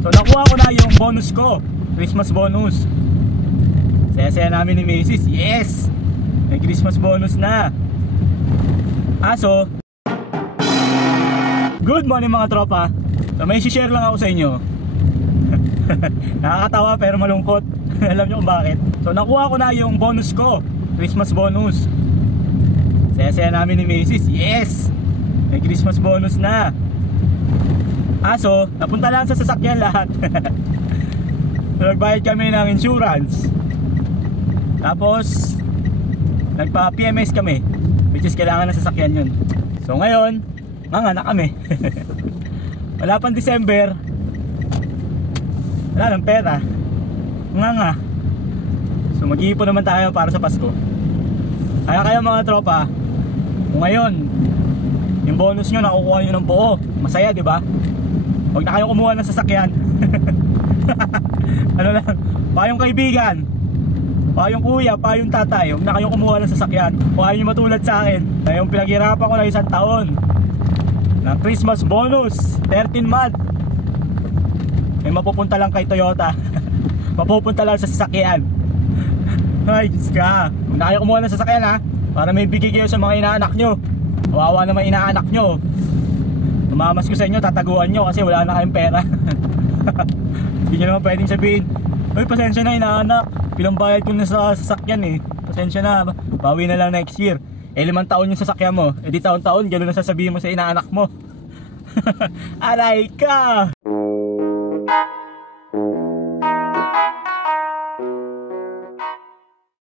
So nakuha ko na yung bonus ko, Christmas bonus. Saya-saya namin ni Macy's. Yes! May Christmas bonus na. So good morning mga tropa. So may share lang ako sa inyo. Nakakatawa pero malungkot. Alam nyo kung bakit. So nakuha ko na yung bonus ko, Christmas bonus. Saya-saya namin ni Macy's. Yes! May Christmas bonus na. So napunta lang sa sasakyan lahat. So nagbayad kami ng insurance. Tapos nagpa-PMS kami, which is kailangan ng sasakyan yun. So ngayon na kami. Wala pang December, wala ng pera. So mag-iipon naman tayo para sa Pasko. Kaya kayo mga tropa, kung ngayon yung bonus nyo nakukuha nyo ng buo, masaya di ba? Huwag na kayo kumuha ng sasakyan. Ano lang, pa yung kaibigan, pa yung kuya, pa yung tatay, huwag na kayo kumuha ng sasakyan. Kung ayaw nyo matulad sa akin na yung pinaghirapan ko na isang taon na Christmas bonus 13 month, may mapupunta lang kay Toyota. Mapupunta lang sa sasakyan. Ay Diyos ka, huwag na kayo kumuha ng sasakyan ha, para may bigay kayo sa mga inaanak nyo. Kawawa naman inaanak nyo. Tumamas ko sa inyo, tataguan nyo kasi wala na kayong pera. Hindi nyo naman pwedeng sabihin, uy pasensya na inaanak, pinambayad ko na sa sasakyan eh, pasensya na, bawi na lang next year. 5 taon yung sasakyan mo, di taon-taon gano'n na sasabihin mo sa inaanak mo. Aray ka!